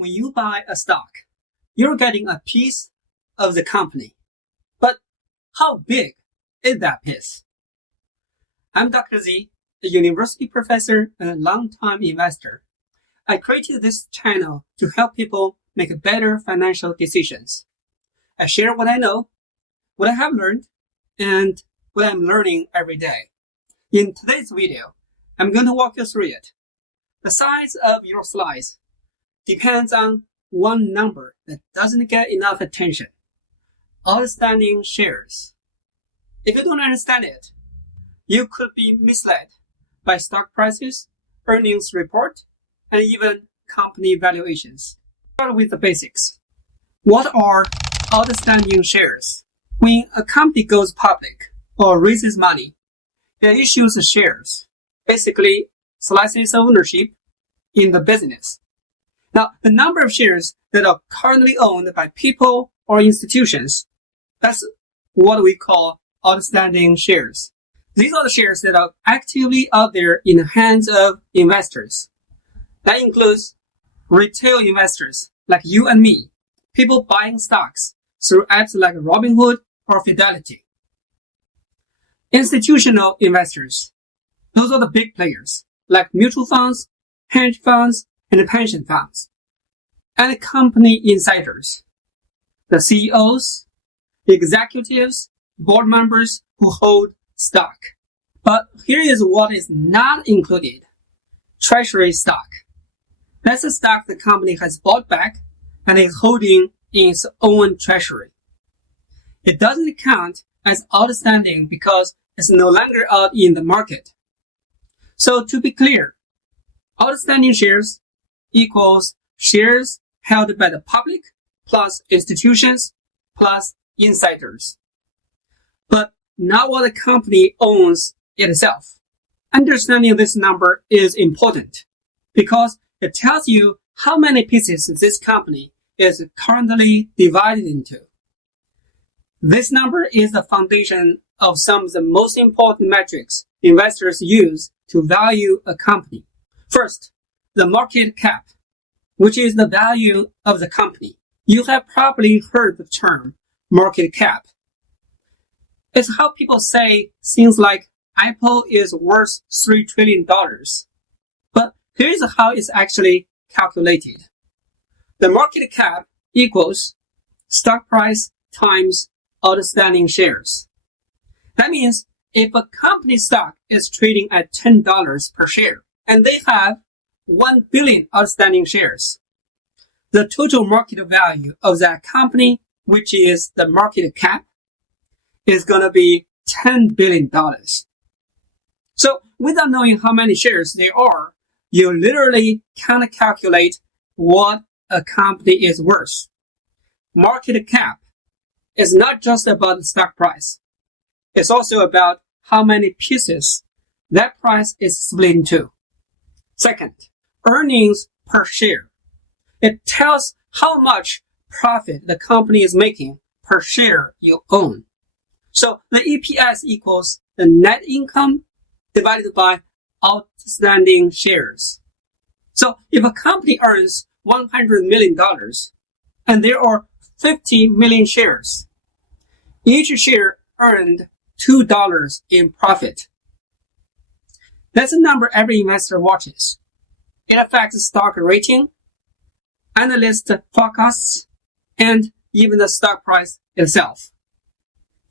when you buy a stock, you're getting a piece of the company. But how big is that piece? I'm Dr. Z, a university professor and a longtime investor. I created this channel to help people make better financial decisions. I share what I know, what I have learned, and what I'm learning every day. In today's video, I'm going to walk you through it. The size of your slice depends on one number that doesn't get enough attention: outstanding shares. If you don't understand it, you could be misled by stock prices, earnings report, and even company valuations. Start with the basics. What are outstanding shares? When a company goes public or raises money, it issues shares, basically slices of ownership in the business. Now, the number of shares that are currently owned by people or institutions, that's what we call outstanding shares. These are the shares that are actively out there in the hands of investors. That includes retail investors like you and me, people buying stocks through apps like Robinhood or Fidelity. Institutional investors, those are the big players like mutual funds, hedge funds, and pension funds. And company insiders, the CEOs, the executives, board members who hold stock. But here is what is not included: treasury stock. That's the stock the company has bought back and is holding in its own treasury. It doesn't count as outstanding because it's no longer out in the market. So to be clear, outstanding shares equals shares held by the public plus institutions plus insiders, but not what the company owns itself. Understanding this number is important because it tells you how many pieces this company is currently divided into. This number is the foundation of some of the most important metrics investors use to value a company. First, the market cap, which is the value of the company. You have probably heard the term market cap. It's how people say things like Apple is worth $3 trillion. But here's how it's actually calculated. The market cap equals stock price times outstanding shares. That means if a company stock is trading at $10 per share and they have 1 billion outstanding shares, the total market value of that company, which is the market cap, is going to be $10 billion. So without knowing how many shares there are, you literally can't calculate what a company is worth. Market cap is not just about the stock price. It's also about how many pieces that price is split into. Second, earnings per share. It tells how much profit the company is making per share you own. So the EPS equals the net income divided by outstanding shares. So if a company earns $100 million and there are 50 million shares, each share earned $2 in profit. That's a number every investor watches. It affects stock rating, analyst forecasts, and even the stock price itself.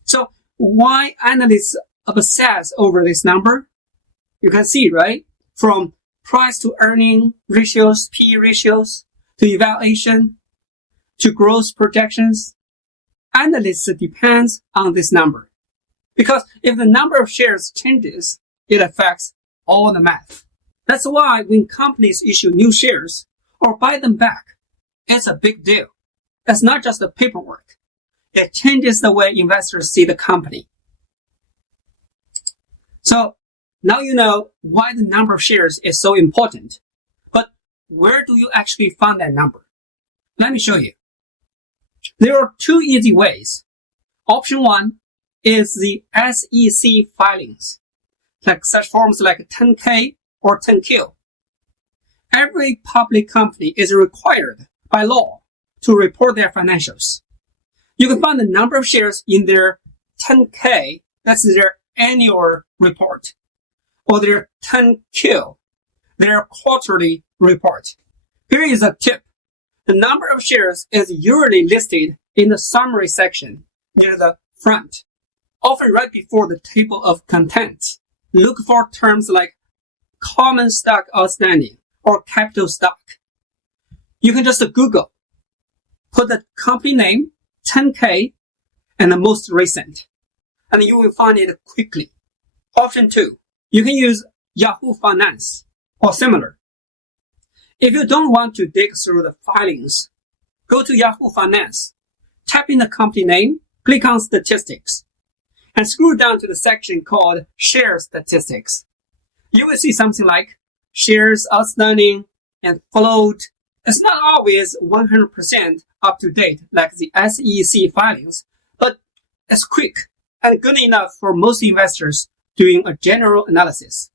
So why analysts obsess over this number? You can see, right? From price to earning ratios, P ratios, to evaluation, to growth projections, analysts depends on this number. Because if the number of shares changes, it affects all the math. That's why when companies issue new shares or buy them back, it's a big deal. That's not just the paperwork. It changes the way investors see the company. So now you know why the number of shares is so important. But where do you actually find that number? Let me show you. There are two easy ways. Option one is the SEC filings, like such forms like 10K or 10Q. Every public company is required by law to report their financials. You can find the number of shares in their 10K, that's their annual report, or their 10Q, their quarterly report. Here is a tip. The number of shares is usually listed in the summary section near the front, often right before the table of contents. Look for terms like common stock outstanding or capital stock. You can just Google, put the company name, 10K, and the most recent, and you will find it quickly. Option 2, you can use Yahoo Finance or similar. If you don't want to dig through the filings, go to Yahoo Finance, type in the company name, click on Statistics, and scroll down to the section called Share Statistics. You will see something like shares outstanding and float. It's not always 100% up to date like the SEC filings, but it's quick and good enough for most investors doing a general analysis.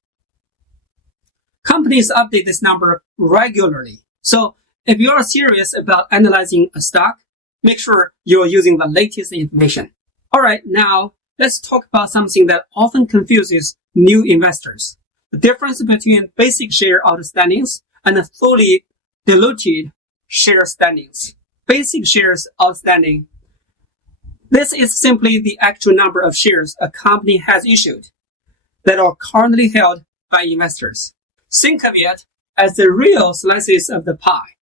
Companies update this number regularly. So if you are serious about analyzing a stock, make sure you're using the latest information. All right, now let's talk about something that often confuses new investors. The difference between basic share outstandings and fully diluted share standings. Basic shares outstanding. This is simply the actual number of shares a company has issued that are currently held by investors. Think of it as the real slices of the pie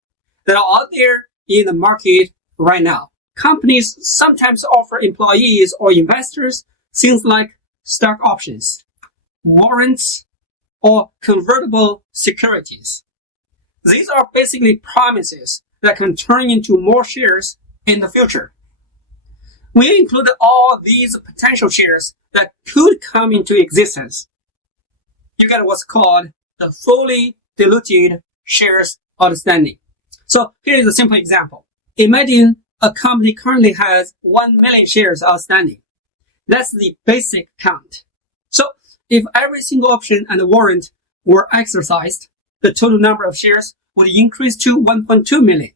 that are out there in the market right now. Companies sometimes offer employees or investors things like stock options, warrants, or convertible securities. These are basically promises that can turn into more shares in the future. When you include all these potential shares that could come into existence, you get what's called the fully diluted shares outstanding. So here is a simple example. Imagine a company currently has 1 million shares outstanding. That's the basic count. So if every single option and warrant were exercised, the total number of shares would increase to 1.2 million.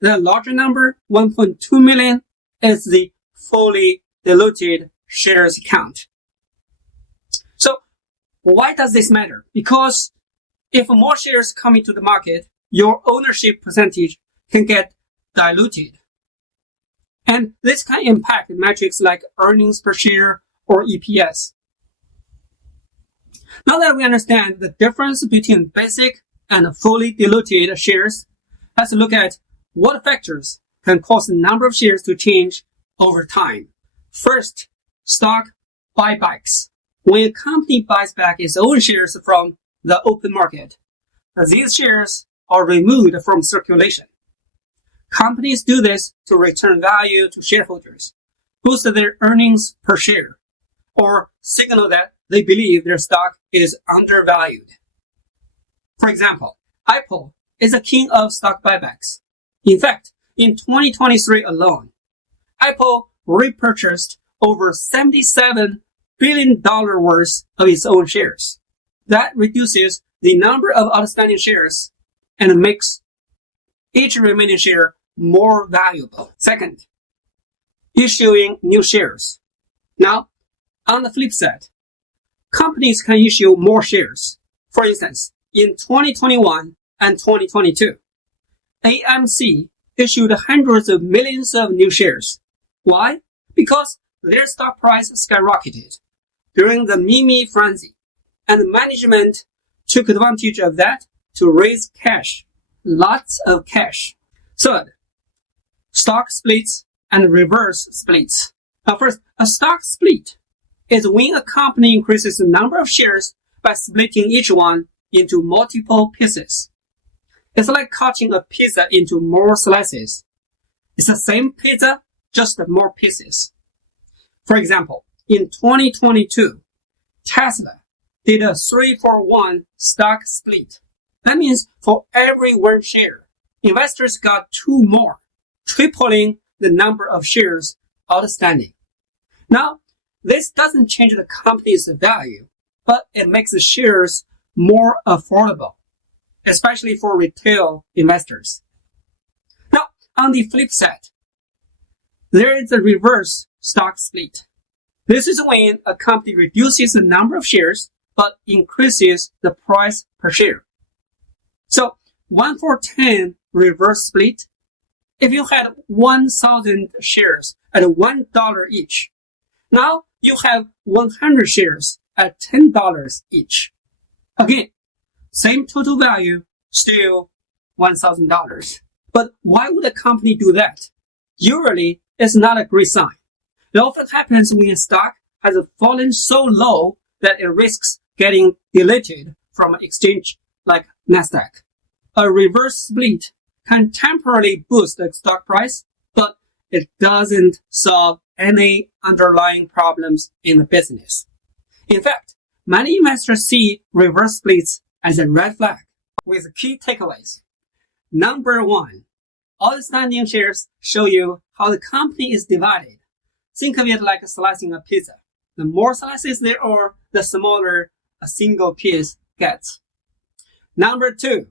The larger number, 1.2 million, is the fully diluted shares count. So why does this matter? Because if more shares come into the market, your ownership percentage can get diluted. And this can impact metrics like earnings per share or EPS. Now that we understand the difference between basic and fully diluted shares, let's look at what factors can cause the number of shares to change over time. First, stock buybacks. When a company buys back its own shares from the open market, these shares are removed from circulation. Companies do this to return value to shareholders, boost their earnings per share, or signal that they believe their stock is undervalued. For example, Apple is the king of stock buybacks. In fact, in 2023 alone, Apple repurchased over $77 billion worth of its own shares. That reduces the number of outstanding shares and makes each remaining share more valuable. Second, issuing new shares. Now, on the flip side, companies can issue more shares. For instance, in 2021 and 2022, AMC issued hundreds of millions of new shares. Why? Because their stock price skyrocketed during the meme frenzy, and management took advantage of that to raise cash, lots of cash. Third, stock splits and reverse splits. Now first, a stock split is when a company increases the number of shares by splitting each one into multiple pieces. It's like cutting a pizza into more slices. It's the same pizza, just more pieces. For example, in 2022, Tesla did a 3-for-1 stock split. That means for every 1 share, investors got 2 more, tripling the number of shares outstanding. Now, this doesn't change the company's value, but it makes the shares more affordable, especially for retail investors. on the flip side, there is a reverse stock split. This is when a company reduces the number of shares but increases the price per share. So 1-for-10 reverse split. If you had 1,000 shares at $1 each, now you have 100 shares at $10 each. Again, same total value, still $1,000. But why would a company do that? Usually, it's not a great sign. It often happens when a stock has fallen so low that it risks getting deleted from an exchange like Nasdaq. A reverse split can temporarily boost the stock price, but it doesn't solve any underlying problems in the business. In fact, many investors see reverse splits as a red flag with key takeaways. Number 1, outstanding shares show you how the company is divided. Think of it like slicing a pizza. The more slices there are, the smaller a single piece gets. Number 2,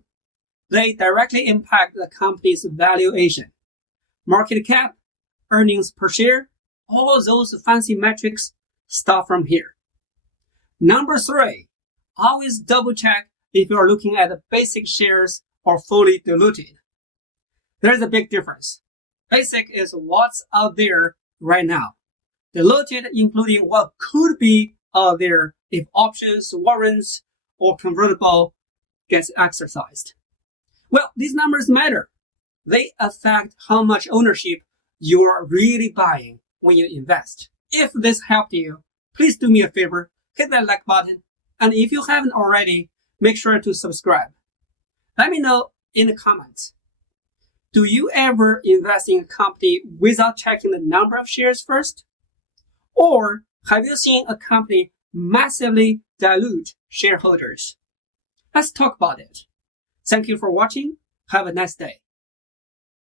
they directly impact the company's valuation. Market cap, earnings per share, all those fancy metrics start from here. Number 3, always double check if you are looking at the basic shares or fully diluted. There's a big difference. Basic is what's out there right now. Diluted including what could be out there if options, warrants, or convertible gets exercised. Well, these numbers matter. They affect how much ownership you are really buying when you invest. If this helped you, please do me a favor, hit that like button. And if you haven't already, make sure to subscribe. Let me know in the comments. Do you ever invest in a company without checking the number of shares first? Or have you seen a company massively dilute shareholders? Let's talk about it. Thank you for watching. Have a nice day.